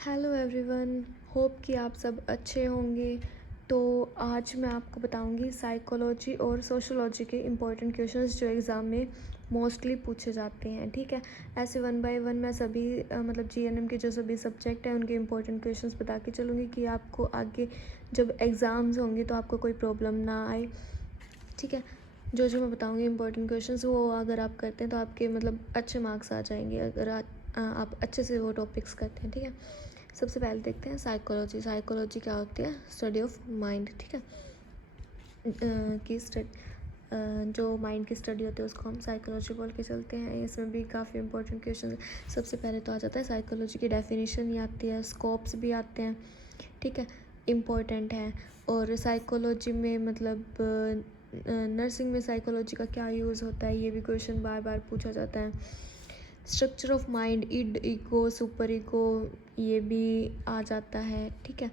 Hello everyone, hope कि आप सब अच्छे होंगे। तो आज मैं आपको बताऊंगी साइकोलॉजी और सोशोलॉजी के इम्पोर्टेंट क्वेश्चंस जो एग्ज़ाम में मोस्टली पूछे जाते हैं। ठीक है, ऐसे वन बाय वन मैं सभी मतलब जीएनएम के जो सभी सब्जेक्ट हैं उनके इम्पोर्टेंट क्वेश्चंस बता के चलूँगी कि आपको आगे जब एग्ज़ाम्स होंगे तो आपको कोई प्रॉब्लम ना आए। ठीक है, जो जो मैं बताऊँगी इम्पोर्टेंट क्वेश्चंस वो अगर आप करते हैं तो आपके मतलब अच्छे मार्क्स आ जाएंगे अगर आप अच्छे से वो टॉपिक्स करते हैं। ठीक है, सबसे पहले देखते हैं साइकोलॉजी। साइकोलॉजी क्या होती है? Study of mind. ठीक है, की स्टडी जो माइंड की स्टडी होती है उसको हम साइकोलॉजी बोल के चलते हैं। इसमें भी काफ़ी इंपॉर्टेंट क्वेश्चन। सबसे पहले तो आ जाता है साइकोलॉजी की डेफिनेशन ही आती है, स्कोप्स भी आते हैं। ठीक है, इम्पोर्टेंट है। और साइकोलॉजी में मतलब नर्सिंग में साइकोलॉजी का क्या यूज़ होता है ये भी क्वेश्चन बार बार पूछा जाता है। Structure of mind, id, ego, super ego, ये भी आ जाता है। ठीक है,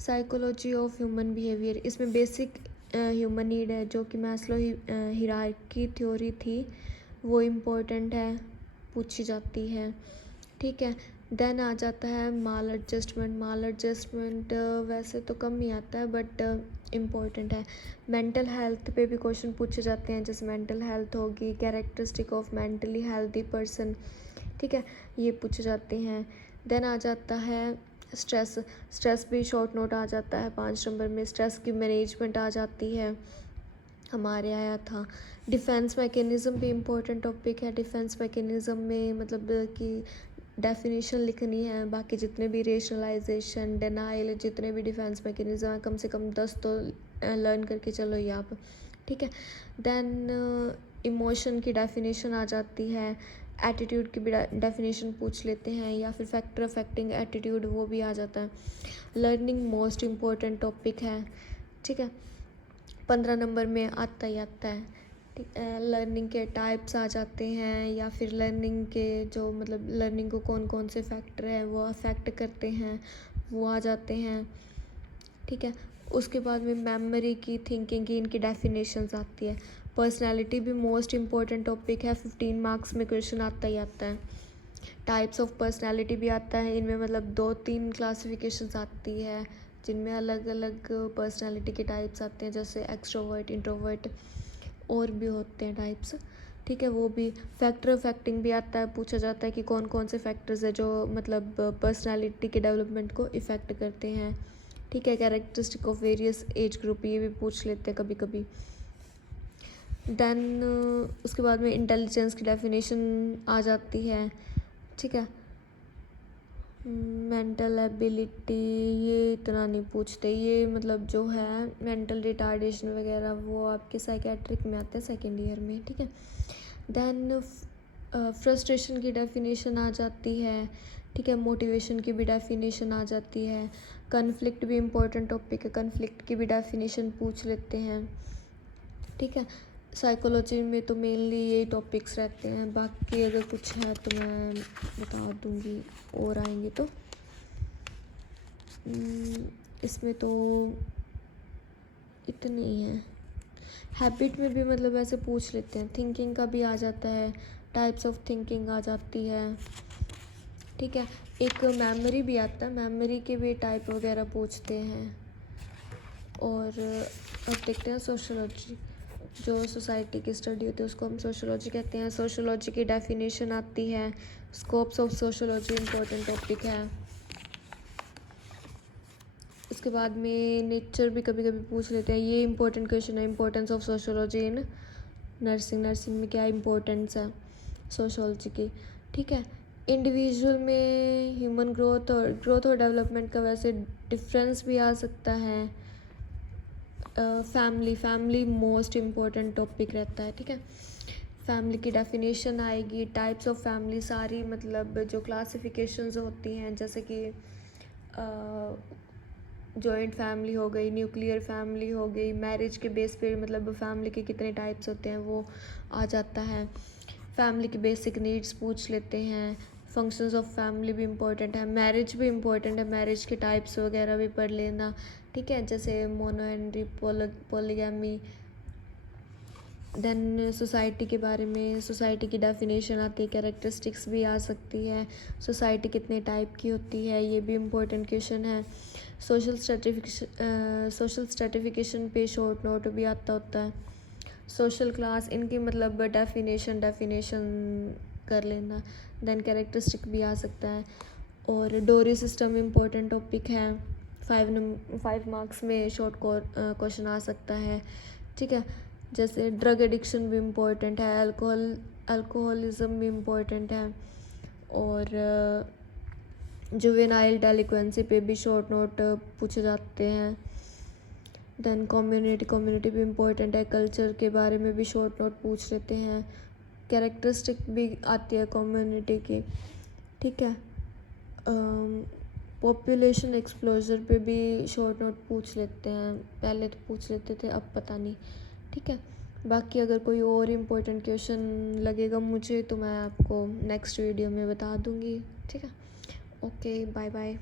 साइकोलॉजी ऑफ ह्यूमन बिहेवियर, इसमें बेसिक ह्यूमन नीड है जो कि मैस्लो हिरार्की थ्योरी थी, वो इम्पोर्टेंट है, पूछी जाती है। ठीक है, देन आ जाता है माल एडजस्टमेंट। माल एडजस्टमेंट वैसे तो कम ही आता है बट इम्पोर्टेंट है। मेंटल हेल्थ पे भी क्वेश्चन पूछे जाते हैं, जैसे मेंटल हेल्थ होगी, characteristic of mentally healthy person. ठीक है, ये पूछे जाते हैं। देन आ जाता है स्ट्रेस। स्ट्रेस भी शॉर्ट नोट आ जाता है 5 नंबर में। स्ट्रेस की मैनेजमेंट आ जाती है, हमारे आया था। डिफेंस मैकेनिज़्म भी इम्पोर्टेंट टॉपिक है। डिफेंस मैकेनिज़्म में मतलब कि डेफिनेशन लिखनी है। बाकी जितने भी रेशनलाइजेशन, डिनाइल, जितने भी डिफेंस मैकेनिज़्म हैं कम से कम 10 तो लर्न करके चलो ये आप। ठीक है, देन इमोशन की डेफिनेशन आ जाती है। एटीट्यूड की भी डेफिनेशन पूछ लेते हैं, या फिर फैक्टर अफेक्टिंग एटीट्यूड वो भी आ जाता है। लर्निंग मोस्ट इम्पोर्टेंट टॉपिक है। ठीक है, 15 नंबर में आता ही आता है। ठीक है, लर्निंग के टाइप्स आ जाते हैं, या फिर लर्निंग के जो मतलब लर्निंग को कौन कौन से फैक्टर है वो अफेक्ट करते हैं वो आ जाते हैं। ठीक है, उसके बाद में मेमोरी की, थिंकिंग की, इनकी डेफिनेशंस आती है। पर्सनैलिटी भी मोस्ट इम्पॉर्टेंट टॉपिक है, 15 मार्क्स में क्वेश्चन आता ही आता है। टाइप्स ऑफ पर्सनैलिटी भी आता है, इनमें मतलब 2-3 क्लासिफिकेशंस आती है जिनमें अलग अलग पर्सनैलिटी के टाइप्स आते हैं, जैसे एक्सट्रोवर्ट, इंट्रोवर्ट, और भी होते हैं टाइप्स। ठीक है, वो भी फैक्टर अफेक्टिंग भी आता है, पूछा जाता है कि कौन कौन से फैक्टर्स है जो मतलब पर्सनैलिटी के डेवलपमेंट को इफ़ेक्ट करते हैं। ठीक है, characteristic of various age group, ये भी पूछ लेते हैं कभी कभी। देन उसके बाद में इंटेलिजेंस की डेफिनेशन आ जाती है। ठीक है, मेंटल एबिलिटी ये इतना नहीं पूछते, ये मतलब जो है मेंटल रिटार्डेशन वगैरह वो आपके साइकेट्रिक में आते हैं 2nd ईयर में। ठीक है, देन फ्रस्ट्रेशन की डेफिनेशन आ जाती है। ठीक है, मोटिवेशन की भी डेफिनेशन आ जाती है। कन्फ्लिक्ट भी इम्पोर्टेंट टॉपिक है, कन्फ्लिक्ट की भी डेफिनेशन पूछ लेते हैं। ठीक है, साइकोलॉजी में तो मेनली यही टॉपिक्स रहते हैं, बाकी अगर कुछ है तो मैं बता दूँगी और आएंगे तो। इसमें तो इतनी ही है। हैबिट में भी मतलब ऐसे पूछ लेते हैं, थिंकिंग का भी आ जाता है, टाइप्स ऑफ थिंकिंग आ जाती है। ठीक है, एक मेमोरी भी आता है, मेमोरी के भी टाइप वगैरह पूछते हैं। और अब देखते हैं सोशोलॉजी। जो सोसाइटी की स्टडी होती है उसको हम सोशोलॉजी कहते हैं। सोशोलॉजी की डेफिनेशन आती है। Scopes of sociology important topic है। उसके बाद में नेचर भी कभी कभी पूछ लेते हैं, ये इंपॉर्टेंट क्वेश्चन है, importance of sociology in nursing. Nursing में क्या इंपॉर्टेंस है सोशोलॉजी की। ठीक है, इंडिविजुअल में ह्यूमन ग्रोथ और डेवलपमेंट का वैसे डिफरेंस भी आ सकता है। फैमिली मोस्ट इम्पोर्टेंट टॉपिक रहता है। ठीक है, फैमिली की डेफिनेशन आएगी, टाइप्स ऑफ फैमिली सारी मतलब जो क्लासिफिकेशंस होती हैं, जैसे कि जॉइंट फैमिली हो गई, न्यूक्लियर फैमिली हो गई, मैरिज के बेस पे मतलब फैमिली के कितने टाइप्स होते हैं वो आ जाता है। फैमिली की बेसिक नीड्स पूछ लेते हैं। फंक्शंस ऑफ फैमिली भी इम्पोर्टेंट है। मैरिज भी इम्पोर्टेंट है, मैरिज के टाइप्स वगैरह भी पढ़ लेना। ठीक है, जैसे monandry, polygamy, then society के बारे में, सोसाइटी की डेफिनेशन आती है, कैरेक्टरिस्टिक्स भी आ सकती है, सोसाइटी कितने टाइप की होती है, ये भी इम्पोर्टेंट क्वेश्चन है। सोशल स्ट्रेटिफिकेशन पे शॉर्ट नोट भी आता होता है। सोशल क्लास, इनकी मतलब डेफिनेशन कर लेना। देन कैरेक्टरिस्टिक भी आ सकता है। और डोरी सिस्टम इम्पोर्टेंट टॉपिक है, 5 मार्क्स में शॉर्ट क्वेश्चन आ सकता है, ठीक है। जैसे ड्रग एडिक्शन भी इम्पोर्टेंट है, अल्कोहलिज्म भी इम्पोर्टेंट है। और जुवेनाइल डेलिक्वेंसी पे भी शॉर्ट नोट पूछे जाते हैं। देन कम्युनिटी भी इम्पोर्टेंट है, कल्चर के बारे में भी शॉर्ट नोट पूछ लेते हैं। कैरेक्टरिस्टिक भी आती है कम्युनिटी की, ठीक है। पॉपुलेशन एक्सप्लोजर पे भी शॉर्ट नोट पूछ लेते हैं, पहले तो पूछ लेते थे, अब पता नहीं, ठीक है। बाकी अगर कोई और इम्पोर्टेंट क्वेश्चन लगेगा मुझे तो मैं आपको नेक्स्ट वीडियो में बता दूँगी, ठीक है। Okay, bye bye.